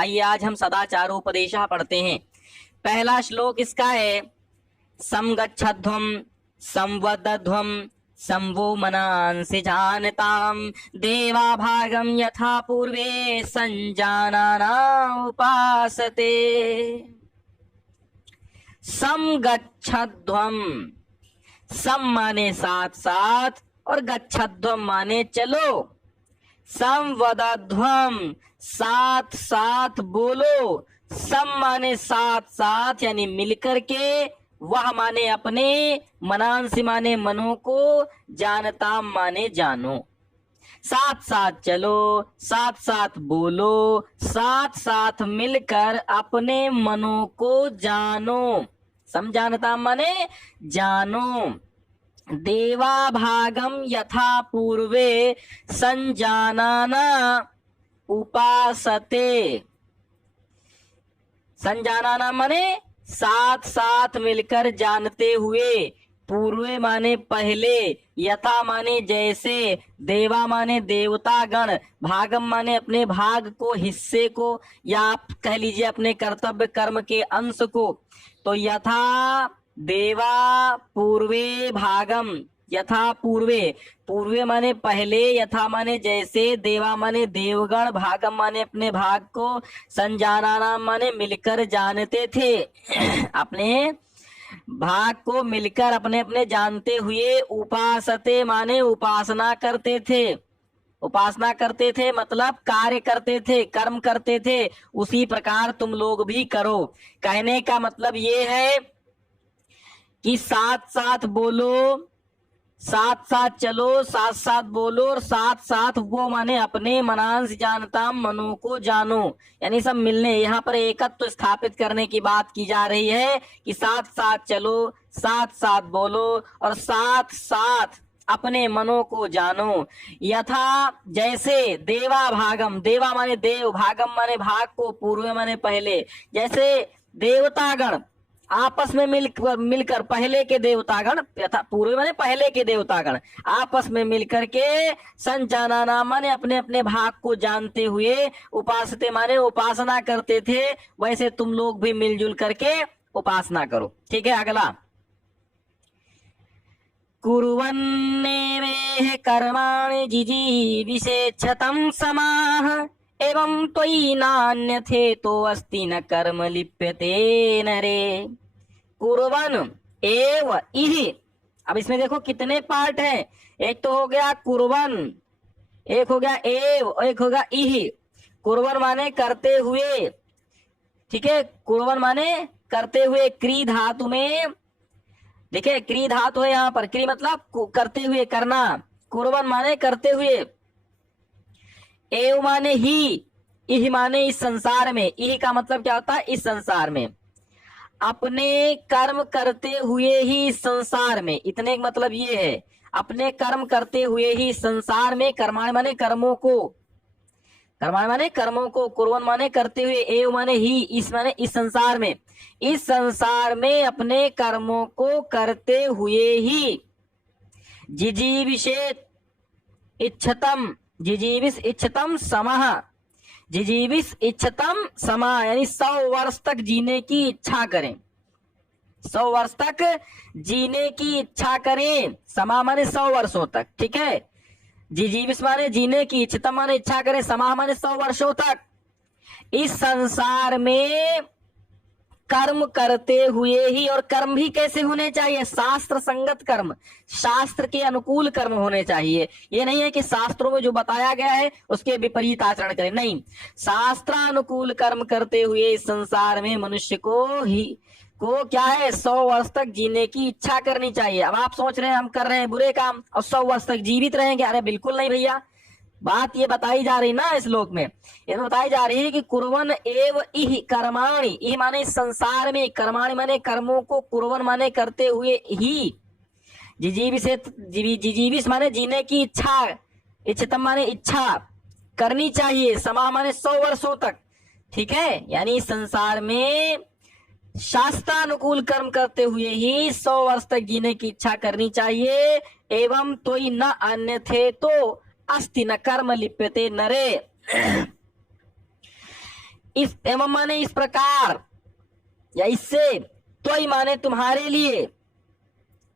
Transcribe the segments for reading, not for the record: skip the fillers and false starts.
आइए आज हम सदाचारोपदेशः पढ़ते हैं। पहला श्लोक इसका है, समगच्छध्वं संवदध्वं संवो मनांसि जानताम देवा भागम यथा पूर्वे संजानाना उपासते। समगच्छध्वं, सम माने साथ साथ और गच्छध्वं माने चलो। संवदध्वं, साथ साथ बोलो। सम माने साथ साथ यानी मिलकर के, वह माने अपने, मनांसि माने मनों को, जानता माने जानो। साथ साथ चलो, साथ साथ बोलो, साथ साथ मिलकर अपने मनों को जानो। समझानता माने जानो। देवा भागम यथा पूर्वे संजानाना उपासते। संजानाना माने साथ साथ मिलकर जानते हुए, पूर्वे माने पहले, यथा माने जैसे, देवा माने देवता गण, भागम माने अपने भाग को, हिस्से को, या आप कह लीजिए अपने कर्तव्य कर्म के अंश को। तो यथा देवा पूर्वे भागम, यथा पूर्वे, पूर्वे माने पहले, यथा माने जैसे, देवा माने देवगण, भागम माने अपने भाग को, संजानाना माने मिलकर जानते थे। अपने भाग को मिलकर अपने अपने जानते हुए, उपासते माने उपासना करते थे। उपासना करते थे मतलब कार्य करते थे, कर्म करते थे। उसी प्रकार तुम लोग भी करो। कहने का मतलब ये है कि साथ साथ बोलो, साथ साथ चलो, साथ साथ बोलो, और साथ साथ वो माने अपने, मनांस जानता मनों को जानो। यानी सब मिलने, यहाँ पर एकत्व स्थापित करने की बात की जा रही है कि साथ साथ चलो, साथ साथ बोलो और साथ साथ अपने मनों को जानो। यथा जैसे, देवा भागम, देवा माने देव, भागम माने भाग को, पूर्व माने पहले। जैसे देवतागण आपस में मिलकर पहले के देवतागण, यथा पूर्व माने पहले के देवतागण आपस में मिलकर के, संजानाना माने अपने अपने भाग को जानते हुए, उपासते माने उपासना करते थे, वैसे तुम लोग भी मिलजुल करके उपासना करो। ठीक है, अगला, कुर्वन्नेवेह कर्माणि जिजीविषेच्छतं समाह एवं त्वयि नान्यथेतो अस्ति न कर्म लिप्यते नरे। कुर्वन एव इहि, अब इसमें देखो कितने पार्ट हैं। एक तो हो गया कुर्वन, एक हो गया एव, एक हो गया इहि। कुर्वन माने करते हुए, ठीक है, कुर्वन माने करते हुए। क्री धातु में देखिए, क्री धातु है यहाँ पर, क्री मतलब करते हुए, करना। कुर्वन माने करते हुए, एव माने ही, इह माने इस संसार में। इह का मतलब क्या होता है? इस संसार में, अपने कर्म करते हुए ही इस संसार में। इतने मतलब ये है, अपने कर्म करते हुए ही संसार में। कर्माण माने कर्मों को, कर्माण माने कर्मों को, कुर्वन माने करते हुए, एव माने ही, इस माने इस संसार में। इस संसार में अपने कर्मों को करते हुए ही, जिजीविषेत इच्छतम, जिजीविष इच्छतम समः, जिजीविष इच्छतम समा यानी 100 वर्ष तक जीने की इच्छा करें। 100 वर्ष तक जीने की इच्छा करें। समा माने 100 वर्षों तक, ठीक है। जिजीविष माने जीने की, इच्छतम माने इच्छा करें, समा माने 100 वर्षों तक इस संसार में कर्म करते हुए ही। और कर्म भी कैसे होने चाहिए? शास्त्र संगत कर्म, शास्त्र के अनुकूल कर्म होने चाहिए। ये नहीं है कि शास्त्रों में जो बताया गया है उसके विपरीत आचरण करें, नहीं। शास्त्रानुकूल कर्म करते हुए इस संसार में मनुष्य को क्या है, 100 वर्ष तक जीने की इच्छा करनी चाहिए। अब आप सोच रहे हैं हम कर रहे हैं बुरे काम और 100 वर्ष तक जीवित रहेंगे? अरे बिल्कुल नहीं भैया, बात ये बताई जा रही ना इस श्लोक में, ये बताई जा रही है कि कुर्वन एव इह कर्माणि, इह माने संसार में, कर्माणि माने कर्मों को, कुर्वन माने करते हुए ही, जिजीविष माने जीने की इच्छा, इच्छतम माने इच्छा करनी चाहिए, समा माने 100 वर्षों तक, ठीक है। यानी संसार में शास्त्रानुकूल कर्म करते हुए ही 100 वर्ष तक जीने की इच्छा करनी चाहिए। एवं तोई न अन्यथे तो अस्ति न कर्म लिप्यते नरे। इस एवं माने इस प्रकार या इससे, त्वयि माने तुम्हारे लिए,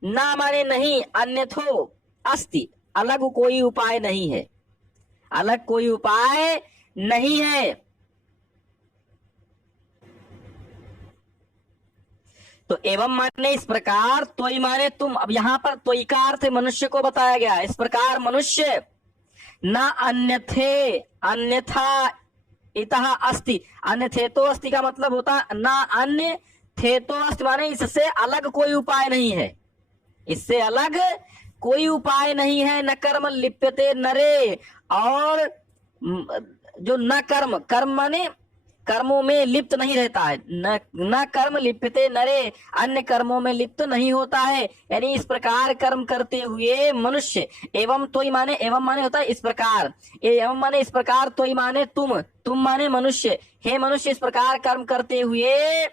ना माने नहीं, अन्यथो अस्ति अलग कोई उपाय नहीं है, अलग कोई उपाय नहीं है। तो एवं माने इस प्रकार, त्वयि माने तुम। अब यहाँ पर त्वयि का अर्थ मनुष्य को बताया गया। इस प्रकार मनुष्य न अन्यथे अन्यथा इतः अस्ति, अन्यथे तो अस्ति का मतलब होता न अन्य थे तो अस्ति माने इससे अलग कोई उपाय नहीं है, इससे अलग कोई उपाय नहीं है। न कर्म लिप्यते नरे, और जो न कर्म, कर्म माने कर्मों में लिप्त नहीं रहता है, न कर्म लिप्यते नरे, अन्य कर्मों में लिप्त नहीं होता है। यानी इस प्रकार कर्म करते हुए मनुष्य, एवं त्वयि माने, एवं माने होता है इस प्रकार, एवं माने इस प्रकार, त्वयि माने तुम माने मनुष्य, हे मनुष्य इस प्रकार कर्म करते हुए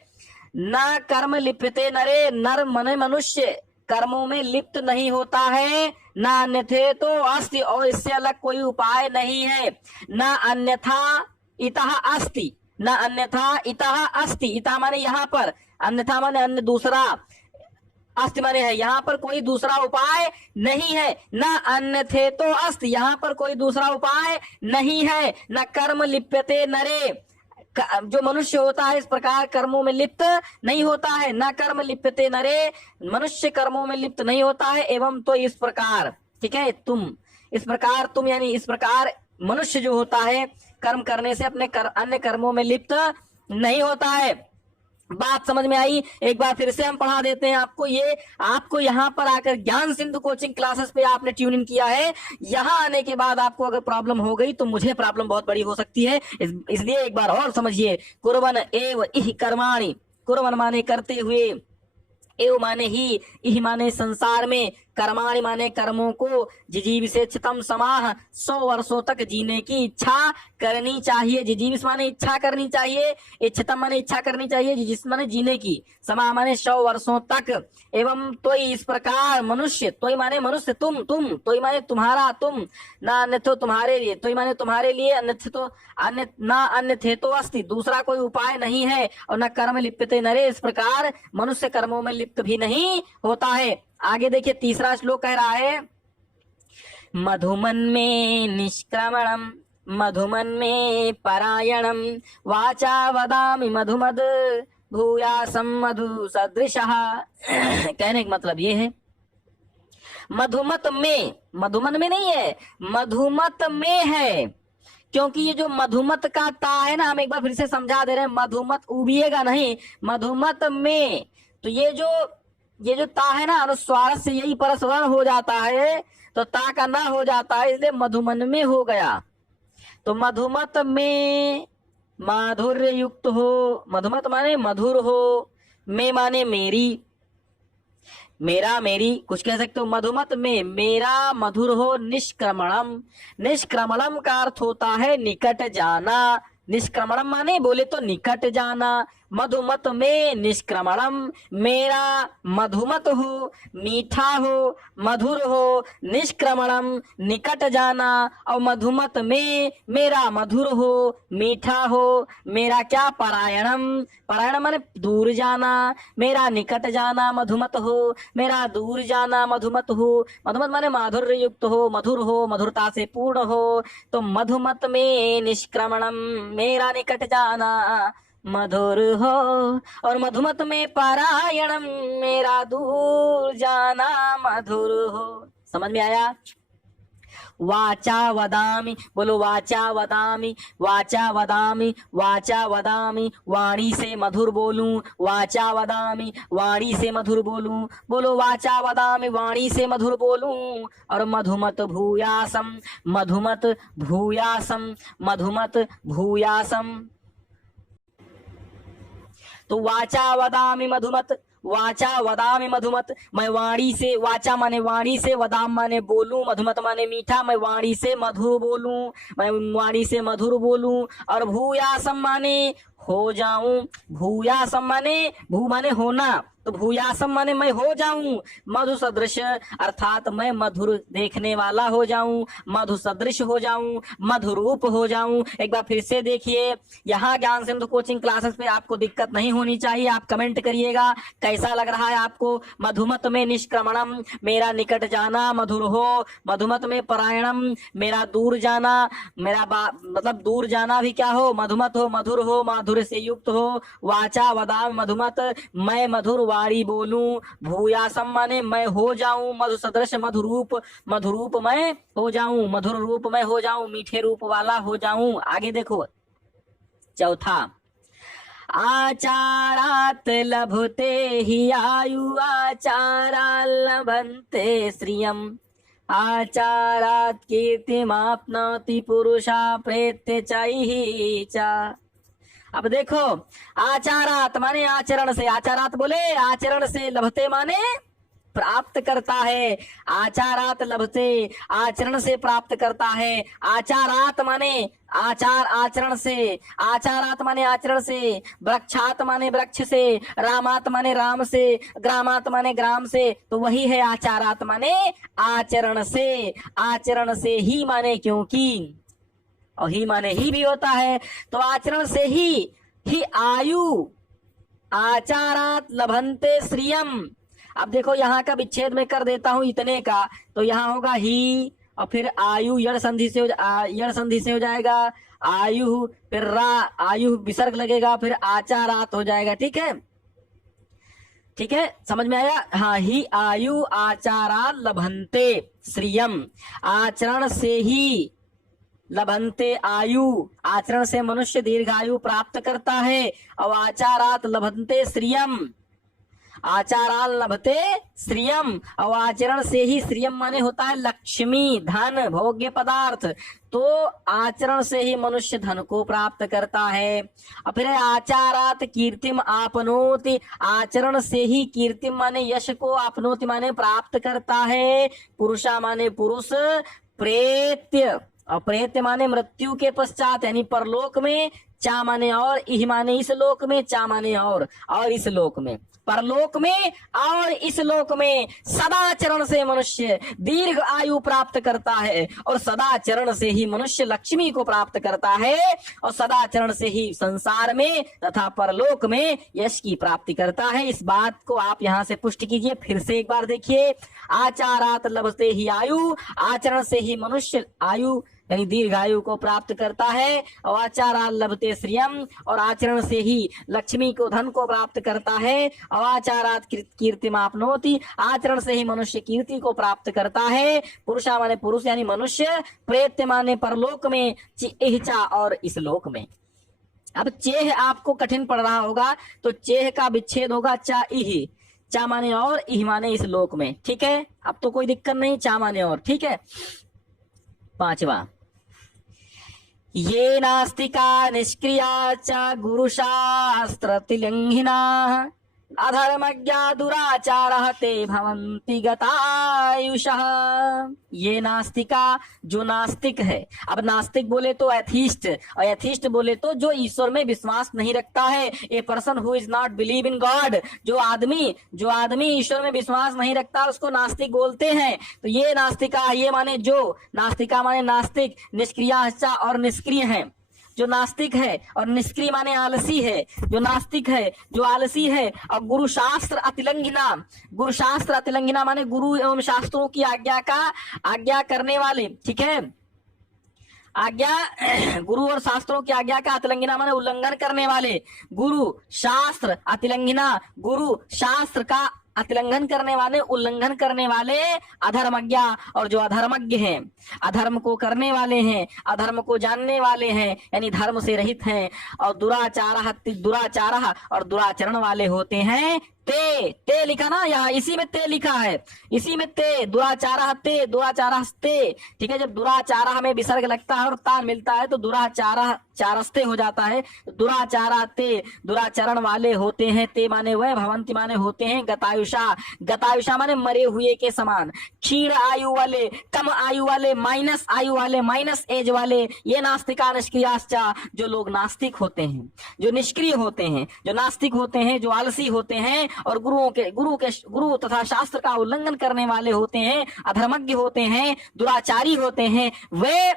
न कर्म लिप्यते नरे, नर माने मनुष्य कर्मों में लिप्त नहीं होता है। न अन्यथे तो अस्ति, और इससे अलग कोई उपाय नहीं है। न अन्यथा इतः अस्ति, न अन्यथा इतः अस्ति, इतः माने यहाँ पर, अन्यथा माने अन्य दूसरा, अस्ति माने है, यहाँ पर कोई दूसरा उपाय नहीं है। न अन्यथे तो अस्ति, यहाँ पर कोई दूसरा उपाय नहीं है। न कर्म लिप्यते नरे, जो मनुष्य होता है इस प्रकार कर्मों में लिप्त नहीं होता है। न कर्म लिप्यते नरे, मनुष्य कर्मों में लिप्त नहीं होता है। एवं तो इस प्रकार, ठीक है, तुम इस प्रकार, तुम यानी इस प्रकार मनुष्य जो होता है कर्म करने से अपने अन्य कर्मों में लिप्त नहीं होता है। बात समझ में आई? एक बार फिर से हम पढ़ा देते हैं आपको। ये आपको यहाँ पर आकर ज्ञान सिंधु कोचिंग क्लासेस पे आपने ट्यून इन किया है, यहाँ आने के बाद आपको अगर प्रॉब्लम हो गई तो मुझे प्रॉब्लम बहुत बड़ी हो सकती है। इसलिए एक बार और समझिए। कुर्वन् एव इह कर्माणि, कुर्वन् माने करते हुए, एव माने ही, इह माने संसार में, कर्माणि माने कर्मों को, जिजीविषेच्छतम समाह 100 वर्षों तक जीने की इच्छा करनी चाहिए। जिजीविष माने इच्छा करनी चाहिए, इच्छतम माने इच्छा करनी चाहिए, जिजिस माने जीने की, समाह माने 100 वर्षों तक। एवं त्वयि इस प्रकार मनुष्य, त्वयि माने मनुष्य, तुम, त्वयि माने तुम्हारा, तुम, ना अन्य तो तुम्हारे लिए, त्वयि माने तुम्हारे लिए, अन्य तो अन्य, ना अन्य थे तो अस्ति, दूसरा कोई उपाय नहीं है। और न कर्म लिप्यते नरे, इस प्रकार मनुष्य कर्मों में लिप्त भी नहीं होता है। आगे देखिए तीसरा श्लोक कह रहा है, मधुमन में निष्क्रमणम, मधुमन में परायणम, वाचा वदामि मधुमद भूयासम मधु सदृशः। कहने का मतलब ये है, मधुमत में, मधुमन में नहीं है, मधुमत में है। क्योंकि ये जो मधुमत का ता है ना, हम एक बार फिर से समझा दे रहे हैं, मधुमत उबिएगा नहीं, मधुमत में। तो ये जो ता है ना, अनुस्वार से यही परस्वर हो जाता है, तो ता का ना हो जाता है, इसलिए मधुमन में हो गया। तो मधुमत में माधुर्य युक्त हो, मधुमत माने मधुर हो, में माने मेरी, मेरा मेरी कुछ कह सकते हो। मधुमत में मेरा मधुर हो, निष्क्रमणम, निष्क्रमणम का अर्थ होता है निकट जाना। निष्क्रमणम माने बोले तो निकट जाना। मधुमत में निष्क्रमणम, मेरा मधुमत हो, मीठा हो, मधुर हो, निष्क्रमणम निकट जाना, और मधुमत में मेरा मधुर हो, मीठा हो, मेरा क्या परायणम, परायण माने दूर जाना, मेरा निकट जाना मधुमत हो, मेरा दूर जाना मधुमत हो। मधुमत माने माधुर्य युक्त हो, मधुर हो, मधुरता से पूर्ण हो। तो मधुमत में निष्क्रमणम, मेरा निकट जाना मधुर हो, और मधुमत में पारायणम, मेरा दूर जाना मधुर हो। समझ में आया? वाचा वदामि, बोलो वाचा वदामि, वाचा वदामि, वाचा वदामि, वाणी से मधुर बोलूं, वाचा वदामि, वाणी से मधुर बोलूं, बोलो वाचा वदामि, वाणी से मधुर बोलूं। और मधुमत भूयासम, मधुमत भूयासम, मधुमत भूयासम। तो वाचा वदामि मधुमत, वाचा वदामि मधुमत, मैं वाणी से, वाचा माने वाणी से, वदाम माने बोलूं, मधुमत माने मीठा, मैं वाणी से मधुर बोलूं, मैं वाणी से मधुर बोलूं। और भूयासम माने हो जाऊं, भूयासम माने, भू माने होना, तो भूयासम माने मैं हो जाऊं, मधु सदृश अर्थात मैं मधुर देखने वाला हो जाऊं, मधु सदृश हो जाऊं, मधुरूप हो जाऊं। एक बार फिर से देखिए, यहाँ ज्ञान सिंधु कोचिंग क्लासेस पे आपको दिक्कत नहीं होनी चाहिए। आप कमेंट करिएगा कैसा लग रहा है आपको। मधुमत में निष्क्रमणम मेरा निकट जाना मधुर हो, मधुमत में परायणम मेरा दूर जाना, मतलब दूर जाना भी क्या हो, मधुमत हो, माधुर्य से युक्त हो। वाचा वदाम मधुमत, मैं मधुर वाणी बोलूं। भूयासम माने मैं हो जाऊं, मधु सदृश मधुरूप मैं हो जाऊं, मधुर रूप मैं हो जाऊं, मीठे रूप वाला हो जाऊं। आगे देखो चौथा, आचारात लभते ही आयु, आचारा लभन्ते श्रियम, आचारात कीर्तिमाप्नोति पुरुषा प्रेत्य चैहि च। अब देखो, आचारात माने आचरण से, आचारात बोले आचरण से, लभते माने प्राप्त करता है, आचारात लभते आचरण से प्राप्त करता है, आचारात माने आचार आचरण से, आचारात माने आचरण से, वृक्षात माने वृक्ष से, रामात माने राम से, ग्रामात माने ग्राम से, तो वही है आचारात माने आचरण से। आचरण से ही माने क्योंकि, और ही माने ही भी होता है, तो आचरण से ही आयु, आचारात लभन्ते श्रियम। अब देखो यहाँ का विच्छेद में कर देता हूं इतने का, तो यहाँ होगा ही और फिर आयु यड़ संधि से हो जाएगा आयु, फिर आयु विसर्ग लगेगा, फिर आचारात हो जाएगा। ठीक है, ठीक है, समझ में आया। हाँ, ही आयु आचारात लभन्ते श्रियम, आचरण से ही लभन्ते आयु, आचरण से मनुष्य दीर्घायु प्राप्त करता है। और आचारात लभन्ते श्रियम, आचाराल लभते श्रियम, और आचरण से ही श्रियम माने होता है लक्ष्मी, धन, भोग्य पदार्थ। तो आचरण से ही मनुष्य धन को प्राप्त करता है। और फिर आचारात कीर्तिम आपनोति, आचरण से ही कीर्तिम माने यश को, आपनोति माने प्राप्त करता है। पुरुषा माने पुरुष, प्रेत्य, और प्रेत्य माने मृत्यु के पश्चात यानी परलोक में, चा माने और, इह माने इस लोक में, चा माने और इस लोक में, परलोक में और इस लोक में सदाचरण से मनुष्य दीर्घ आयु प्राप्त करता है, और सदाचरण से ही मनुष्य लक्ष्मी को प्राप्त करता है, और सदाचरण से ही संसार में तथा परलोक में यश की प्राप्ति करता है। इस बात को आप यहाँ से पुष्टि कीजिए। फिर से एक बार देखिए, आचारात लभते ही आयु, आचरण से ही मनुष्य आयु यानी दीर्घायु को प्राप्त करता है। और आचारात लभते श्रियम, और आचरण से ही लक्ष्मी को, धन को प्राप्त करता है। और आचारात कीर्तिमाप्नोति, आचरण से ही मनुष्य कीर्ति को प्राप्त करता है। पुरुषा माने पुरुष यानी मनुष्य, प्रेत्य माने परलोक में, चिचा और इस लोक में। अब चेह आपको कठिन पड़ रहा होगा, तो चेह का विच्छेद होगा चा इह, चा माने और, इह माने इस लोक में। ठीक है, अब तो कोई दिक्कत नहीं, चा माने और। ठीक है, पांचवा, ये नास्तिका निष्क्रिया च गुरुशास्त्र तिलंघिना, अधर्मज्ञा दुराचारः ते भवन्ति गतायुषः। ये नास्तिका, जो नास्तिक है। अब नास्तिक बोले तो एथीस्ट, और एथीस्ट बोले तो जो ईश्वर में विश्वास नहीं रखता है। A person who is not believe in God, जो आदमी ईश्वर में विश्वास नहीं रखता उसको नास्तिक बोलते हैं। तो ये नास्तिका, ये माने जो, नास्तिका माने नास्तिक, निष्क्रिया और निष्क्रिय है। जो नास्तिक है और निष्क्रिय माने आलसी है, जो नास्तिक है जो आलसी है। और गुरु शास्त्र अतिलंघिना, गुरु शास्त्र अतिलंघिना माने गुरु एवं शास्त्रों की आज्ञा करने वाले। ठीक है, आज्ञा, गुरु और शास्त्रों की आज्ञा का अतिलंघिना माने उल्लंघन करने वाले। गुरु शास्त्र अतिलंघिना, गुरु शास्त्र का अतिलंघन करने वाले, उल्लंघन करने वाले अधर्मज्ञ, और जो अधर्मज्ञ हैं, अधर्म को करने वाले हैं, अधर्म को जानने वाले हैं, यानी धर्म से रहित हैं। और दुराचार और दुराचरण वाले होते हैं। ते लिखा ना, यहाँ इसी में ते लिखा है, इसी में ते, दुराचार ते। ठीक है, जब दुराचार में विसर्ग लगता है और तान मिलता है तो चारस्ते हो जाता है। दुराचारा ते, दुराचरण वाले होते हैं। ते माने वह, भवंती माने होते हैं। गतायुषा माने मरे हुए के समान। क्षीण आयु वाले, कम आयु वाले, माइनस आयु वाले, माइनस एज वाले। ये नास्तिका निष्क्रियाश्चा, जो लोग नास्तिक होते हैं, जो निष्क्रिय होते हैं, जो नास्तिक होते हैं, जो आलसी होते हैं, और गुरु तथा शास्त्र का उल्लंघन करने वाले होते हैं, अधर्मज्ञ होते हैं, दुराचारी होते हैं, वे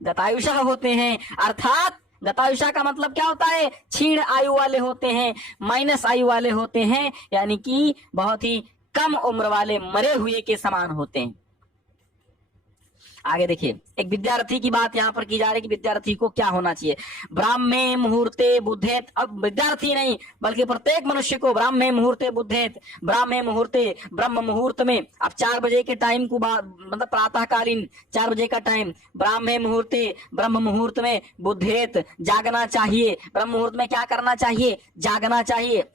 गतायुषा होते हैं। अर्थात गतायुषा का मतलब क्या होता है? क्षीण आयु वाले होते हैं, माइनस आयु वाले होते हैं, यानी कि बहुत ही कम उम्र वाले, मरे हुए के समान होते हैं। आगे देखिए, एक विद्यार्थी की बात यहाँ पर की जा रही है कि विद्यार्थी को क्या होना चाहिए। ब्राह्मे मुहूर्ते बुद्धेत, अब विद्यार्थी नहीं बल्कि प्रत्येक मनुष्य को ब्राह्मे मुहूर्ते बुद्धेत, ब्राह्मे मुहूर्ते ब्रह्म मुहूर्त में, अब 4 बजे के टाइम को मतलब प्रातःकालीन 4 बजे का टाइम, ब्राह्मे मुहूर्ते ब्रह्म मुहूर्त में बुद्धेत, जागना चाहिए। ब्रह्म मुहूर्त में क्या करना चाहिए? जागना चाहिए।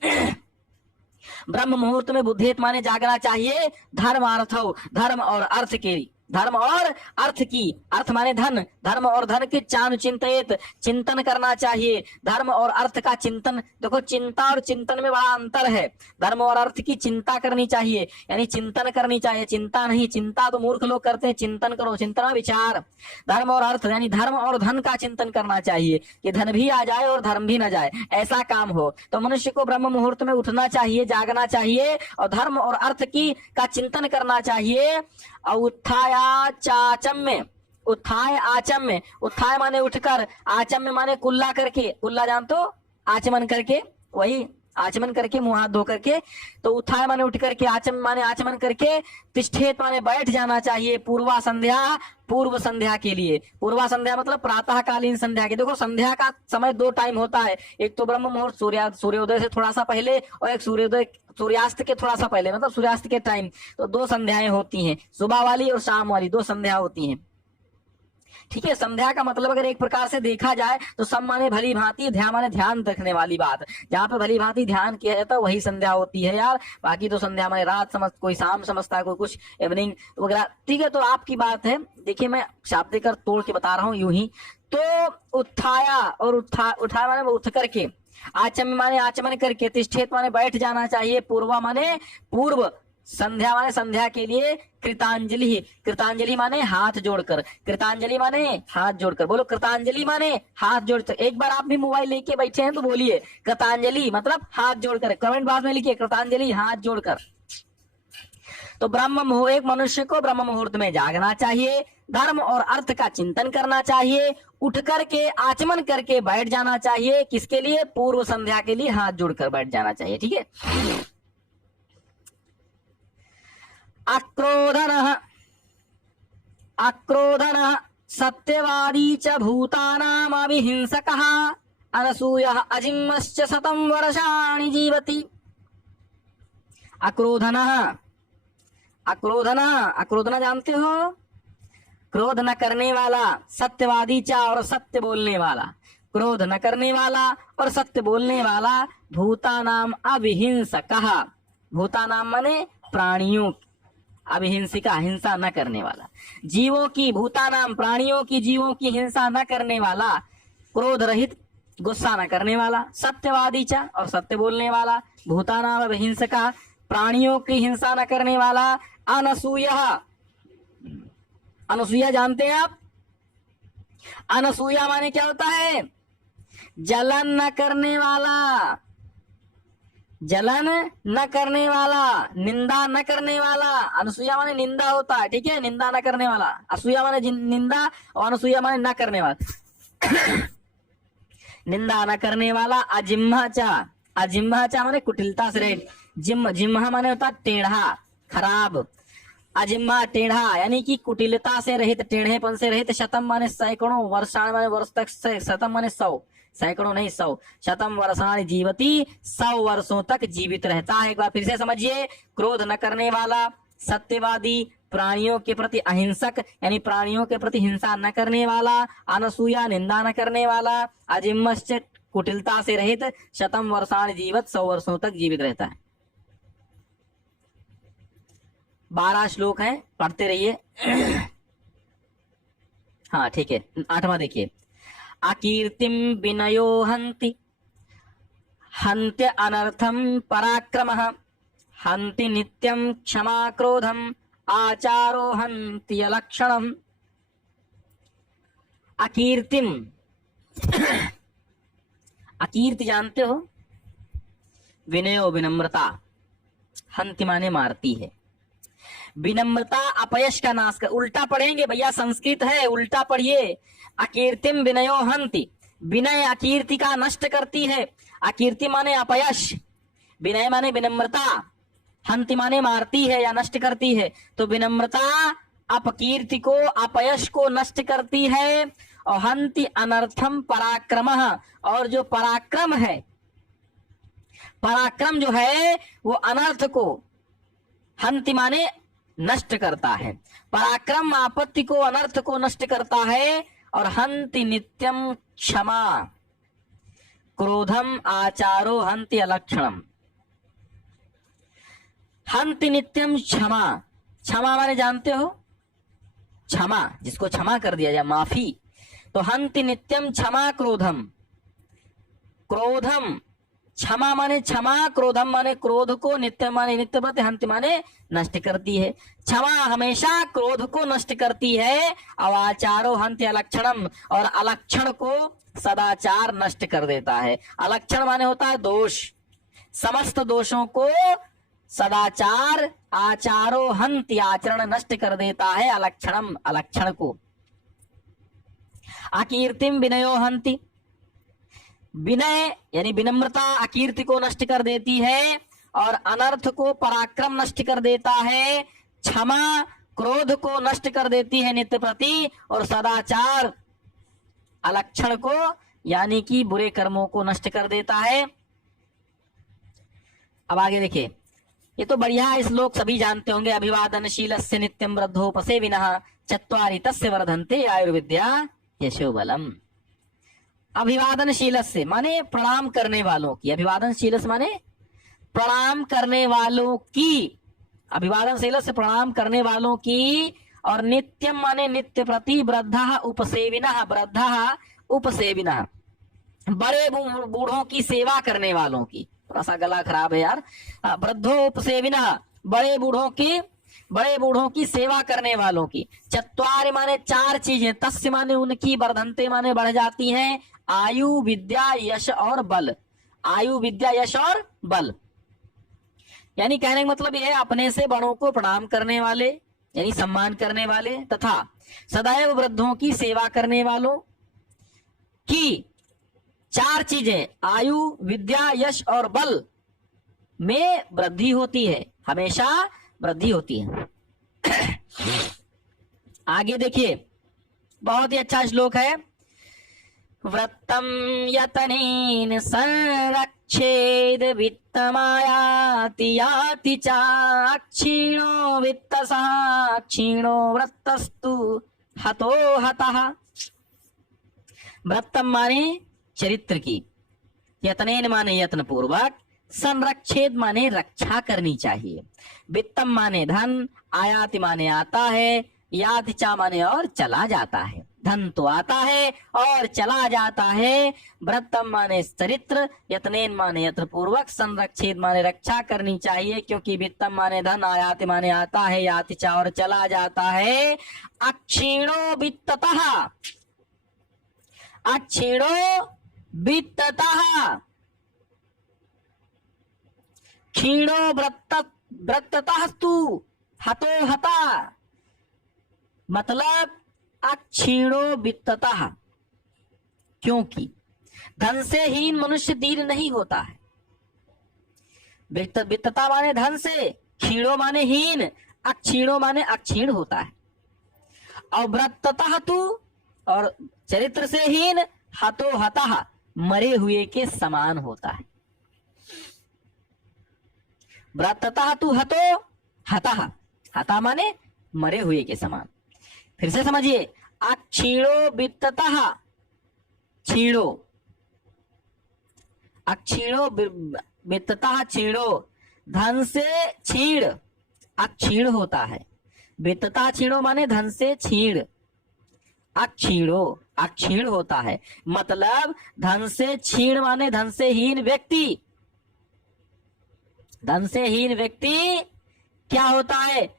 ब्रह्म मुहूर्त में बुद्धेत माने जागना चाहिए। धर्म और अर्थ के, धर्म और अर्थ की, अर्थ माने धन, धर्म और धन के चानुचिंतयेत, चिंतन करना चाहिए। धर्म और अर्थ का चिंतन, देखो चिंता और चिंतन में बड़ा अंतर है। धर्म और अर्थ की चिंता करनी चाहिए, यानी चिंतन करनी चाहिए, चिंता नहीं। चिंता तो मूर्ख लोग करते हैं, चिंतन करो, चिंतना विचार। धर्म और अर्थ यानी धर्म और धन का चिंतन करना चाहिए कि धन भी आ जाए और धर्म भी न जाए, ऐसा काम हो। तो मनुष्य को ब्रह्म मुहूर्त में उठना चाहिए, जागना चाहिए और धर्म और अर्थ की का चिंतन करना चाहिए। और उत्थाया चाचम्य, उत्थाय आचम्य, उत्थाय माने उठकर, आचम्य माने कुल्ला करके, कुल्ला जान तो आचमन करके, वही आचमन करके, मुंह हाथ धो करके। तो उत्थाय माने उठ करके, आचमन माने आचमन करके, तिष्ठेत माने बैठ जाना चाहिए। पूर्वा संध्या, पूर्व संध्या के लिए। पूर्वा संध्या मतलब प्रातःकालीन संध्या के। देखो संध्या का समय 2 टाइम होता है, एक तो ब्रह्म मुहूर्त सूर्योदय से थोड़ा सा पहले, और एक सूर्यास्त के थोड़ा सा पहले, मतलब सूर्यास्त के टाइम। तो 2 संध्याएं होती हैं, सुबह वाली और शाम वाली 2 संध्या होती हैं। ठीक है, संध्या का मतलब अगर एक प्रकार से देखा जाए तो सम माने भली भांति, ध्यान माने ध्यान रखने वाली बात। जहाँ पे भली भांति ध्यान किया जाता है वही संध्या होती है यार। बाकी तो संध्या माने रात समझ, कोई शाम समझता है, कोई कुछ इवनिंग वगैरह। ठीक है, तो आपकी बात है। देखिए मैं शाब्दिक अर्थ तोड़ के बता रहा हूँ यूं ही। तो उत्थाया और उठाया माने उठ करके, आचम्य माने आचमन करके, तिष्ठेत माने बैठ जाना चाहिए, पूर्वा माने पूर्व, संध्या माने संध्या के लिए, कृतांजलि, कृतांजलि माने हाथ जोड़कर, कृतांजलि माने हाथ जोड़कर। बोलो कृतांजलि माने हाथ जोड़कर। एक बार आप भी मोबाइल लेके बैठे हैं तो बोलिए कृतांजलि मतलब हाथ जोड़कर। कमेंट बॉक्स में लिखिए कृतांजलि हाथ जोड़कर। तो एक मनुष्य को ब्रह्म मुहूर्त में जागना चाहिए, धर्म और अर्थ का चिंतन करना चाहिए, उठ करके आचमन करके बैठ जाना चाहिए। किसके लिए? पूर्व संध्या के लिए हाथ जोड़कर बैठ जाना चाहिए। ठीक है। अक्रोधनः सत्यवादी च भूतानाम् अविहिंसकः अनसूयः अजिम्मश्च 100 वर्षाणि जीवति। अक्रोधनः, अक्रोधना जानते हो? क्रोध न करने वाला, सत्यवादी चा और सत्य बोलने वाला, क्रोध न करने वाला और सत्य बोलने वाला, भूतानाम अविहिंसकः, भूतानाम माने प्राणियों, अभिहिंसिका हिंसा न करने वाला, जीवों की, भूतानाम प्राणियों की, जीवों की हिंसा न करने वाला, क्रोध रहित गुस्सा न करने वाला, सत्यवादी चा और सत्य बोलने वाला, भूतानाम अभिहिंसका प्राणियों की हिंसा न करने वाला, अनसूया, अनसूया जानते हैं आप? अनसूया माने क्या होता है? जलन न करने वाला, जलन न करने वाला, निंदा न करने वाला। अनसूया माने निंदा होता है, ठीक है, निंदा न करने वाला। असूया माने निंदा और अनसूया माने न करने वाला। निंदा न करने वाला। अजिम्हाचा, अजिम्हाचा माने कुटिलता से रहित, जिम्हा माने होता टेढ़ा, खराब। अजिम्हा टेढ़ा यानी कि कुटिलता से रहित, टेढ़ेपन से रहित। शतम माने सैकड़ों, वर्षाण माने वर्ष तक, शतम माने 100, सैकड़ों नहीं 100। शतम वर्षाण जीवती, 100 वर्षों तक जीवित रहता है। एक बार फिर से समझिए, क्रोध न करने वाला, सत्यवादी, प्राणियों के प्रति अहिंसक यानी प्राणियों के प्रति हिंसा न करने वाला, अनसूया निंदा न करने वाला, अजिम्मश्च कुटिलता से रहित, शतम वर्षाण जीवत 100 वर्षों तक जीवित रहता है। 12 श्लोक हैं, पढ़ते रहिए। हाँ ठीक है, 8वां देखिए। अकीर्तिम विनयो हन्ति, हन्त्य अनर्थम पराक्रमः, हन्ति नित्यं क्षमा क्रोधम, आचारो हन्ति लक्षणम। अकीर्तिम, अकीर्ति जानते हो? विनयो विनम्रता, हंति माने मारती है। विनम्रता अपयश का नाश कर, उल्टा पढ़ेंगे भैया, संस्कृत है, उल्टा पढ़िए। अकीर्तिम विनयो हंति, विनय अकीर्ति का नष्ट करती है। अकीर्ति माने अपयश, विनय माने विनम्रता, हंति माने मारती है या नष्ट करती है। तो विनम्रता अपकीर्ति को, अपयश को नष्ट करती है। और हंति अनर्थम पराक्रमः, और जो पराक्रम है, पराक्रम जो है वो अनर्थ को, हंति माने नष्ट करता है। पराक्रम आपत्ति को, अनर्थ को नष्ट करता है। और हंति नित्यम क्षमा, क्रोधम आचारो हंति अलक्षणम। हंति नित्यम क्षमा, क्षमा माने जानते हो, क्षमा, जिसको क्षमा कर दिया जाए, माफी। तो हंति नित्यम क्षमा क्रोधम, क्रोधम, क्षमा माने क्षमा, क्रोधम माने क्रोध को, नित्य माने नित्य प्रति, हंति माने नष्ट करती है। क्षमा हमेशा क्रोध को नष्ट करती है। अवाचारो हंति अलक्षणम, और अलक्षण को सदाचार नष्ट कर देता है। अलक्षण माने होता है दोष, समस्त दोषों को सदाचार, आचारो हंति, आचरण नष्ट कर देता है अलक्षणम, अलक्षण को। अकीर्तिम विनयो हंति, विनय यानी विनम्रता अकीर्ति को नष्ट कर देती है। और अनर्थ को पराक्रम नष्ट कर देता है। क्षमा क्रोध को नष्ट कर देती है नित्य प्रति। और सदाचार अलक्षण को यानी कि बुरे कर्मों को नष्ट कर देता है। अब आगे देखिए, ये तो बढ़िया श्लोक सभी जानते होंगे। अभिवादनशीलस्य नित्यं वृद्धोपसेविनः चत्वारि तस्य वर्धन्ते आयुर्विद्या यशो बलम। अभिवादनशील से माने प्रणाम करने वालों की, अभिवादनशील से माने प्रणाम करने वालों की, अभिवादनशील से प्रणाम करने वालों की। और नित्यम माने नित्य प्रति, वृद्धः उपसेविनः, वृद्धः उपसेविनः, बड़े बूढ़ों की सेवा करने वालों की। थोड़ा सा गला खराब है यार। वृद्धोपसेविनः, बड़े बूढ़ों की सेवा करने वालों की। चत्वारि माने चार चीजें, तस्य माने उनकी, वर्धन्ते माने बढ़ जाती हैं। आयु विद्या यश और बल, आयु विद्या यश और बल, यानी कहने का मतलब यह है अपने से बड़ों को प्रणाम करने वाले यानी सम्मान करने वाले, तथा सदैव वृद्धों की सेवा करने वालों की चार चीजें, आयु विद्या यश और बल में वृद्धि होती है, हमेशा वृद्धि होती है। आगे देखिए, बहुत ही अच्छा श्लोक है। व्रतम यतनेन संरक्षेद वित्तमायाति याति चा, क्षीणो वित्तसः क्षीणो वृत्तस्तु हतो हतः। व्रतम माने चरित्र की, यतनेन माने यत्न पूर्वक, संरक्षेद माने रक्षा करनी चाहिए, वित्तम माने धन, आयाति माने आता है, याति चा माने और चला जाता है। धन तो आता है और चला जाता है। व्रतम माने चरित्र, यत्नेन माने यत्न पूर्वक, संरक्षित माने रक्षा करनी चाहिए, क्योंकि वित्तम माने धन, आयाति माने आता है, याति चा और चला जाता है। अक्षीणो वित्ततः, अक्षीणो वित्ततः, क्षीणो व्रततः तु हतो हता, मतलब अक्षीणो वित्ततः, क्योंकि धन से हीन मनुष्य दीन नहीं होता है। वित्तता माने धन से, क्षीणो माने हीन, अक्षीणो माने अक्षीण होता है। और व्रततः तु, और चरित्र से हीन, हतो हतः मरे हुए के समान होता है। व्रततः तु हतो हतः, हता माने मरे हुए के समान। फिर से समझिए, अक्षीणो वित्ततः, क्षीणो, अक्षीणो वित्ततः क्षीणो, धन से क्षीण अक्षीण होता है। वित्ततः क्षीणो माने धन से क्षीण, अक्षीणो अक्षीण होता है, मतलब धन से क्षीण माने धन से हीन व्यक्ति। धन से हीन व्यक्ति क्या होता है?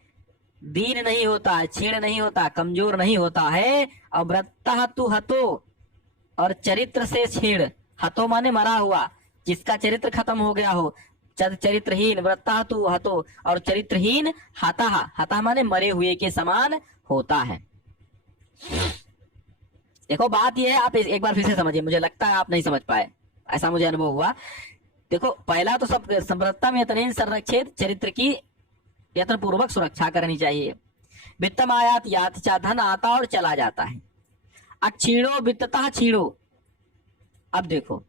दीन नहीं होता है, क्षीण नहीं होता, कमजोर नहीं होता है। और व्रततः तु हतो, और चरित्र से क्षीण, हतो माने मरा हुआ, जिसका चरित्र खत्म हो गया हो, चरित्रहीन वृत्ता तु हतो, और चरित्रहीन हतः, हतः माने मरे हुए के समान होता है। देखो बात यह है, आप एक बार फिर से समझिए, मुझे लगता है आप नहीं समझ पाए, ऐसा मुझे अनुभव हुआ। देखो पहला तो सब संवृत्तम यतनेन संरक्षित, चरित्र की यत्न पूर्वक सुरक्षा करनी चाहिए। वित्तम आयात यात चा, धन आता और चला जाता है। अक्षीणो वित्ततः छीणो, अब देखो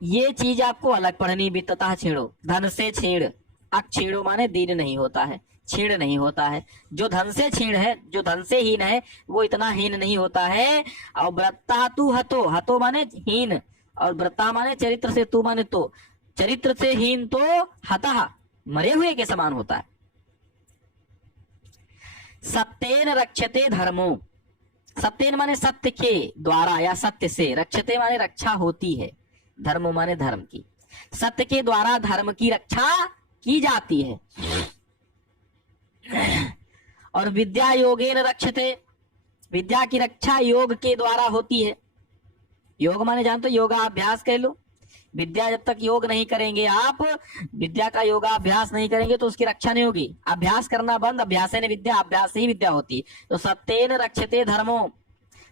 ये चीज आपको अलग पढ़नी, वित्ततः छीणो, धन से छीण, अक्षीणो माने दीन नहीं होता है, छीण नहीं होता है। जो धन से छीण है, जो धन से हीन है, वो इतना हीन नहीं होता है। और व्रता तू हतो, हतो माने हीन, और व्रता माने चरित्र से, तू माने तो, चरित्र से हीन तो हतः मरे हुए के समान होता है। सत्येन रक्षते धर्मो, सत्येन माने सत्य के द्वारा या सत्य से, रक्षते माने रक्षा होती है, धर्म माने धर्म की, सत्य के द्वारा धर्म की रक्षा की जाती है। और विद्या योगेन रक्षते, विद्या की रक्षा योग के द्वारा होती है। योग माने जानते हो, योगाभ्यास कर लो। विद्या जब तक योग नहीं करेंगे आप, विद्या का योगाभ्यास नहीं करेंगे तो उसकी रक्षा नहीं होगी। अभ्यास करना बंद, अभ्यास ने विद्या, अभ्यास से ही विद्या होती है। तो सत्येन रक्षते धर्मो,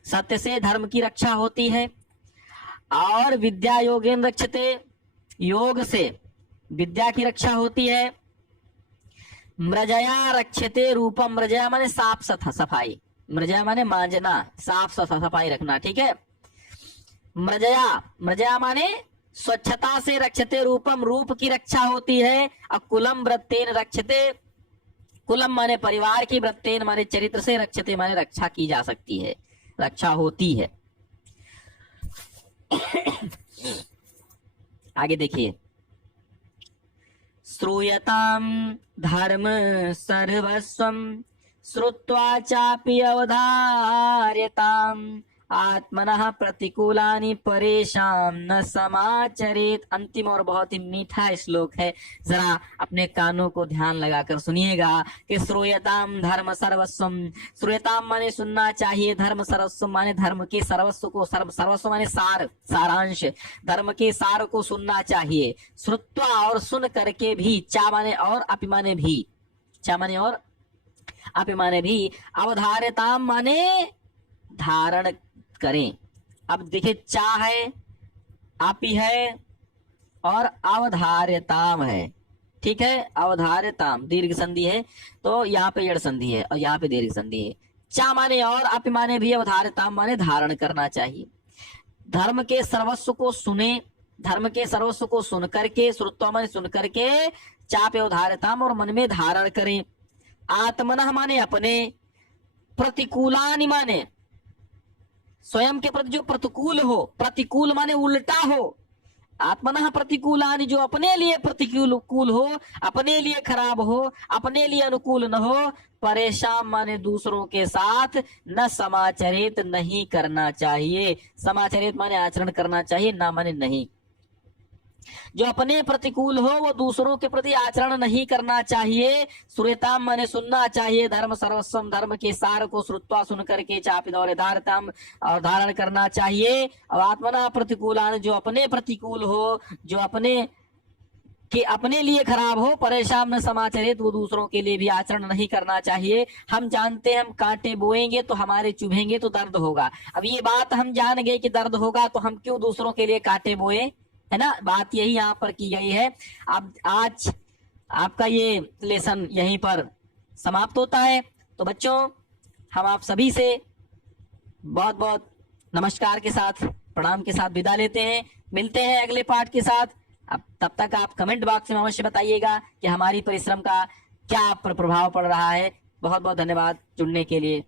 सत्य से धर्म की रक्षा होती है। और विद्या योगेन रक्षते, योग से विद्या की रक्षा होती है। मृजया रक्षते रूपम, मृजया माने साफ सफाई, मृजया माने मांजना, साफ सफाई रखना, ठीक है। मृजया, मृजया माने स्वच्छता से रक्षते रूपम, रूप की रक्षा होती है। और कुलम वृत्तेन रक्षते, कुलम माने परिवार की, वृत्तेन माने चरित्र से, रक्षते माने रक्षा की जा सकती है, रक्षा होती है। आगे देखिए, श्रूयताम धर्म सर्वस्वम श्रुत्वा चापि अवधार्यताम आत्मनः प्रतिकूलानि परेशान न समाचरेत। अंतिम और बहुत ही मीठा श्लोक है, जरा अपने कानों को ध्यान लगाकर सुनिएगा कि श्रूयताम धर्म सर्वस्वम, श्रूयताम माने सुनना चाहिए, धर्म सर्वस्वम माने धर्म के सर्वस्व को, सर्वस्व माने सार, सारांश, धर्म के सार को सुनना चाहिए। श्रुत्वा और सुन करके भी, चा माने और, अपि माने भी, चा माने और, अपि माने भी, अवधार्यताम माने धारण करें। अब देखिए, चा है, आपी है और अवधार्यताम है, ठीक है। अवधार्यताम दीर्घ संधि है, तो यहाँ पे यड़ संधि है और यहाँ पे दीर्घ संधि है। चा माने और, आपी माने भी, अवधार्यताम माने धारण करना चाहिए। धर्म के सर्वस्व को सुने, धर्म के सर्वस्व को सुन करके, श्रुत्वा माने सुन करके, चा पे अवधार्यताम और मन में धारण करें। आत्मनः माने अपने, प्रतिकूलानि माने स्वयं के प्रति जो प्रतिकूल हो, प्रतिकूल माने उल्टा हो, आत्मनः प्रतिकूलानि जो अपने लिए प्रतिकूल हो, अपने लिए खराब हो, अपने लिए अनुकूल न हो। परेशान माने दूसरों के साथ, न समाचरित नहीं करना चाहिए, समाचरित माने आचरण करना चाहिए, ना माने नहीं। जो अपने प्रतिकूल हो वो दूसरों के प्रति आचरण नहीं करना चाहिए। श्रूयताम माने सुनना चाहिए, धर्म सर्वस्वम धर्म के सार को श्रुत्वा सुन करके, चापि धारताम और धारण करना चाहिए। और आत्मना प्रतिकूलान जो अपने प्रतिकूल हो, जो अपने कि अपने लिए खराब हो, परेशान न समाचरित वो दूसरों के लिए भी आचरण नहीं करना चाहिए। हम जानते हैं हम कांटे बोएंगे तो हमारे चुभेंगे तो दर्द होगा। अब ये बात हम जान गए कि दर्द होगा, तो हम क्यों दूसरों के लिए कांटे बोए, है ना। बात यही यहाँ पर की गई है। अब आज आपका ये लेसन यहीं पर समाप्त होता है। तो बच्चों, हम आप सभी से बहुत बहुत नमस्कार के साथ, प्रणाम के साथ विदा लेते हैं। मिलते हैं अगले पाठ के साथ। अब तब तक आप कमेंट बॉक्स में अवश्य बताइएगा कि हमारी परिश्रम का क्या आप पर प्रभाव पड़ रहा है। बहुत बहुत धन्यवाद जुड़ने के लिए।